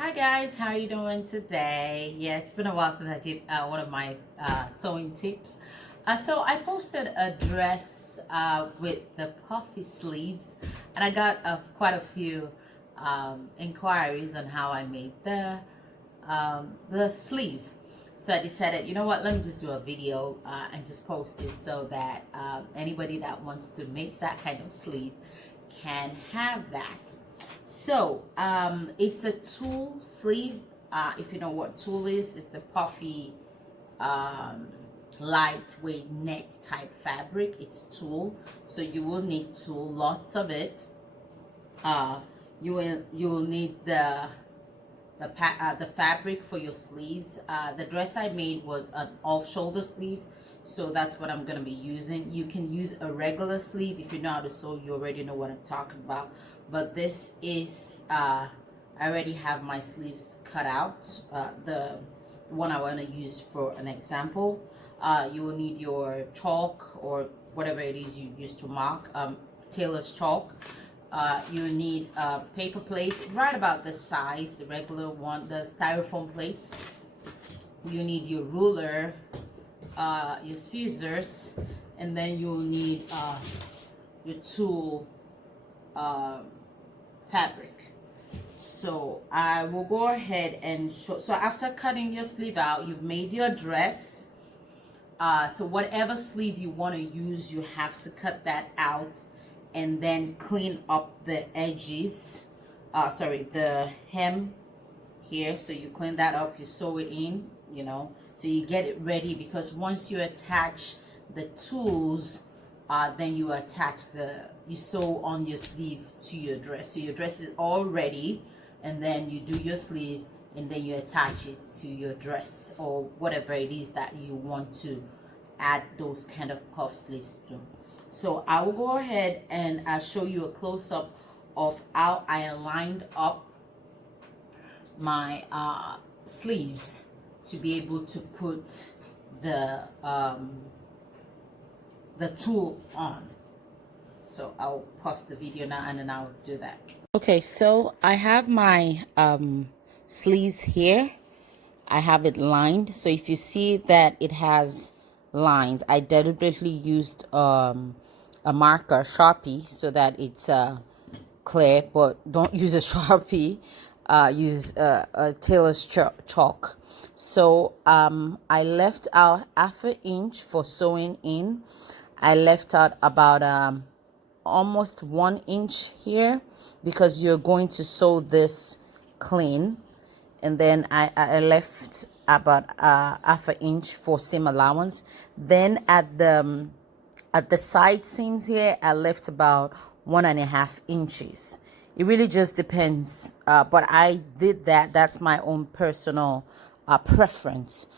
Hi guys, how are you doing today? Yeah, it's been a while since I did one of my sewing tips. So I posted a dress with the puffy sleeves, and I got quite a few inquiries on how I made the sleeves. So I decided, you know what, let me just do a video and just post it so that anybody that wants to make that kind of sleeve can have that. So it's a tulle sleeve. If you know what tulle is, it's the puffy um, lightweight net type fabric. It's tulle, so you will need tulle, lots of it. You will need the fabric for your sleeves. The dress I made was an off-shoulder sleeve, so that's what I'm going to be using. You can use a regular sleeve. If you know how to sew, you already know what I'm talking about. But this is I already have my sleeves cut out. The one I want to use for an example. You will need your chalk or whatever it is you use to mark. Tailor's chalk. You need a paper plate right about the size, the regular one, the styrofoam plates. You need your ruler, your scissors, and then you'll need your tulle fabric. So I will go ahead and show. So after cutting your sleeve out, you've made your dress. So whatever sleeve you want to use, you have to cut that out and then clean up the edges. The hem here. So you clean that up, you sew it in, so you get it ready, because once you attach the tools, then you sew on your sleeve to your dress. So your dress is all ready, and then you do your sleeves, and then you attach it to your dress or whatever it is that you want to add those kind of puff sleeves to. So I will go ahead and show you a close-up of how I lined up my sleeves to be able to put the tulle on. So I'll pause the video now and then I'll do that. Okay, so I have my sleeves here. I have it lined. So if you see that it has lines, I deliberately used a marker, Sharpie, so that it's clear, but don't use a Sharpie. Use a tailor's chalk. So I left out half an inch for sewing in. I left out about almost 1 inch here, because you're going to sew this clean. And then I left about half an inch for seam allowance. Then at the side seams here, I left about 1.5 inches. It really just depends, but I did that. That's my own personal preference.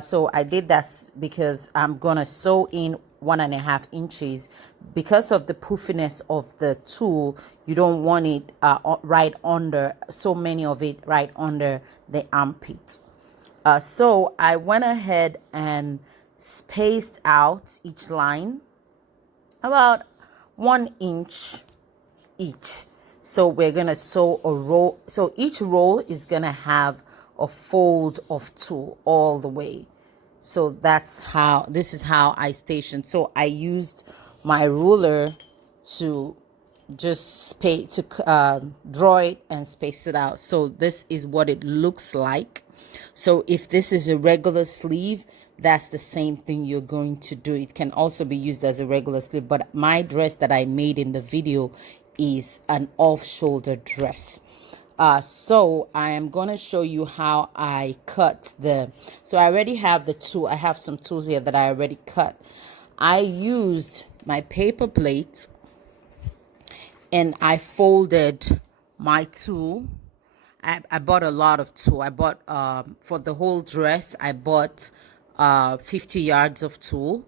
So I did that because I'm gonna sew in 1.5 inches. Because of the puffiness of the tulle, you don't want it right under, so many of it right under the armpit. So I went ahead and spaced out each line about 1 inch each. So we're gonna sew a roll. So each roll is gonna have a fold of tulle all the way. So this is how I stationed. So I used my ruler to just draw it and space it out. So this is what it looks like. So if this is a regular sleeve, that's the same thing you're going to do. It can also be used as a regular sleeve, but my dress that I made in the video is an off-shoulder dress. So I am going to show you how I cut so I already have the tool. I have some tools here that I already cut. I used my paper plate and I folded my tool. I bought a lot of tulle. I bought for the whole dress, I bought 50 yards of tulle,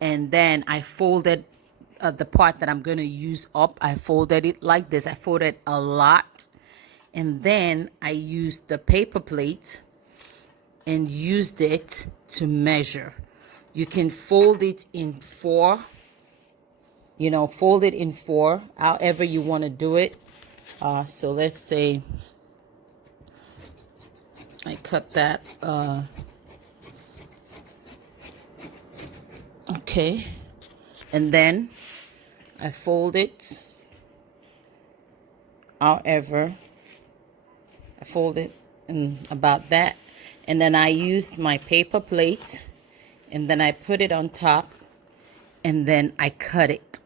and then I folded the part that I'm going to use up. I folded it like this. I folded a lot, and then I used the paper plate and used it to measure. You can fold it in four, fold it in four, however you want to do it. So let's say I cut that. Okay, and then I fold it. However, I fold it in about that, and then I used my paper plate, and then I put it on top, and then I cut it.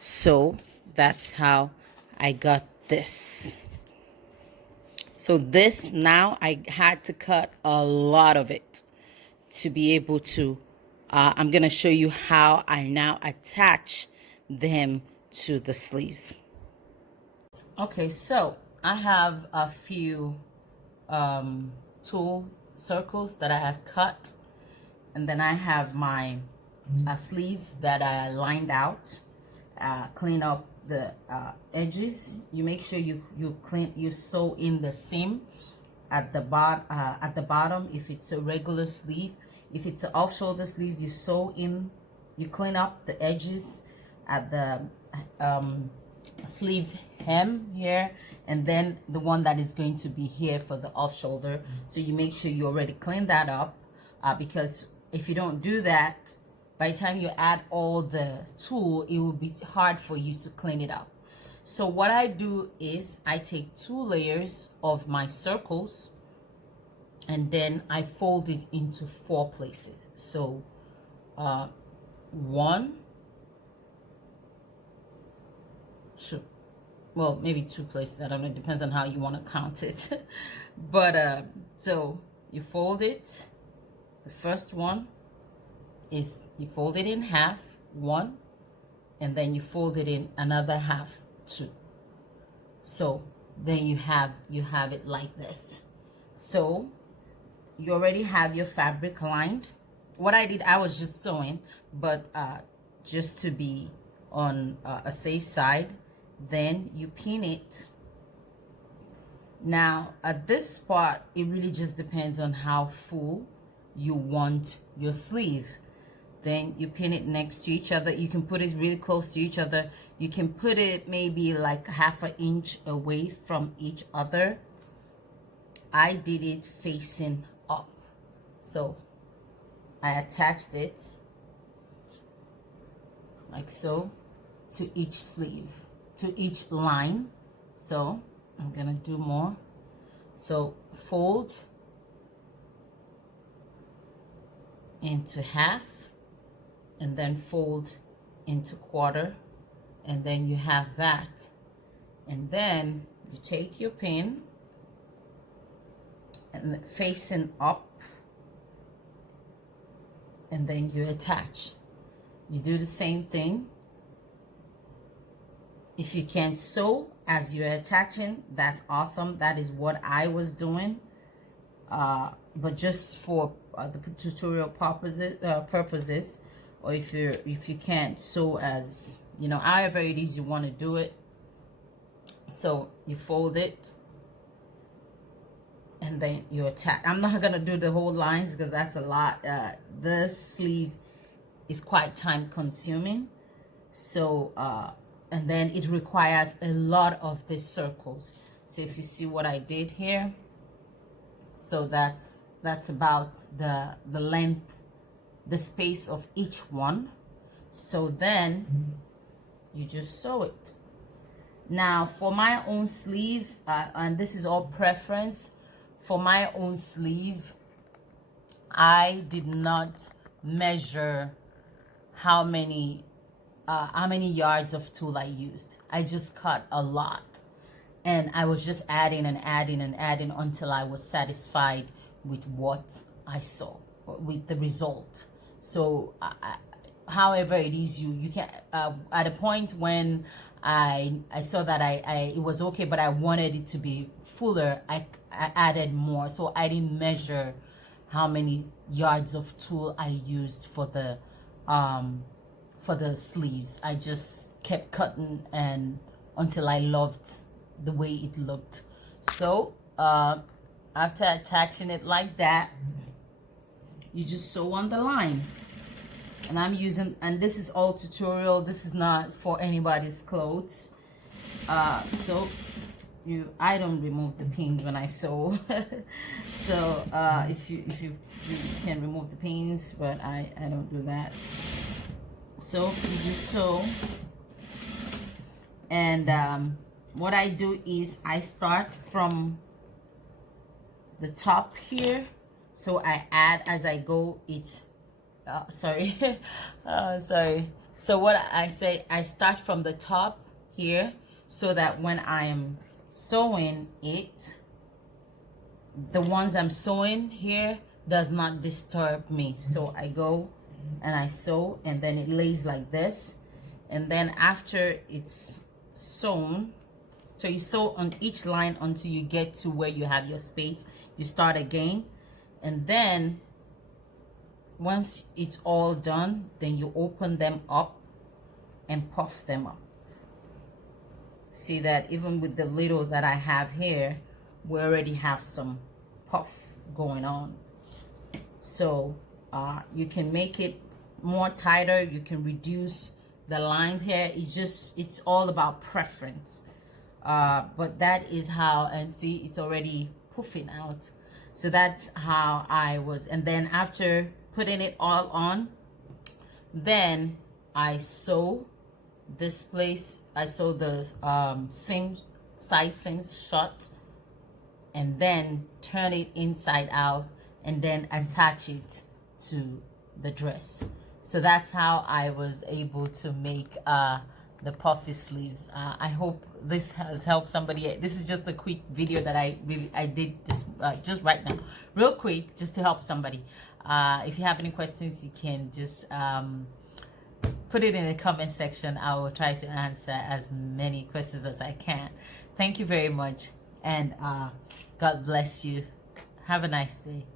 So that's how I got this. So this, now I had to cut a lot of it to be able to, I'm going to show you how I now attach them to the sleeves. Okay, so I have a few tulle circles that I have cut, and then I have my sleeve that I lined out. Clean up the edges. You make sure you sew in the seam at the bottom if it's a regular sleeve. If it's an off-shoulder sleeve, you sew in, you clean up the edges at the sleeve hem here, and then the one that is going to be here for the off-shoulder. So you make sure you already clean that up, because if you don't do that, by the time you add all the tulle, it will be hard for you to clean it up. So what I do is I take 2 layers of my circles, and then I fold it into 4 places. So 1, 2, well, maybe 2 places. I don't know, it depends on how you want to count it. But so you fold it. The first one is you fold it in half, 1, and then you fold it in another half, 2. So then you have it like this. So you already have your fabric lined. What I did, I was just sewing, but just to be on a safe side, then you pin it. Now at this spot, it really just depends on how full you want your sleeve. Then you pin it next to each other. You can put it really close to each other. You can put it maybe like ½ an inch away from each other. I did it facing up. So I attached it like so to each sleeve, to each line. So I'm gonna do more. So fold into half, and then fold into quarter, and then you have that. And then you take your pin and facing up, and then you attach. You do the same thing. If you can sew as you're attaching, that's awesome. That is what I was doing. But just for the tutorial purposes, or if you can't sew, as you know, however it is you want to do it. So you fold it, and then you attach. I'm not gonna do the whole lines because that's a lot. This sleeve is quite time consuming, so and then it requires a lot of these circles. So if you see what I did here, so that's about the length, the space of each one. So then you just sew it. Now for my own sleeve, and this is all preference, for my own sleeve, I did not measure how many yards of tulle I used. I just cut a lot, and I was just adding and adding and adding until I was satisfied with what I saw, with the result. So however it is, you can at a point when I saw that it was okay, but I wanted it to be fuller, I added more. So I didn't measure how many yards of tulle I used for the sleeves. I just kept cutting and until I loved the way it looked. So after attaching it like that, you just sew on the line. And I'm using, and this is all tutorial, this is not for anybody's clothes. So I don't remove the pins when I sew. So if you can remove the pins, but I don't do that. So you just sew, and what I do is I start from the top here, so I add as I go. It's sorry. Sorry. So what I say, I start from the top here, so that when I'm sewing it, the ones I'm sewing here does not disturb me. So I go and I sew, and then it lays like this, and then after it's sewn, so you sew on each line until you get to where you have your space. You start again, and then once it's all done, then you open them up and puff them up. See that even with the little that I have here, we already have some puff going on. So you can make it more tighter, you can reduce the lines here. It's all about preference. But that is how, and see, it's already puffing out. So that's how I was. And then after putting it all on, then I sew this place. I sew the side seams shut, and then turn it inside out, and then attach it to the dress. So that's how I was able to make the puffy sleeves. I hope this has helped somebody. This is just a quick video that I did this just right now, real quick, just to help somebody. If you have any questions, you can just put it in the comment section. I will try to answer as many questions as I can. Thank you very much, and God bless you. Have a nice day.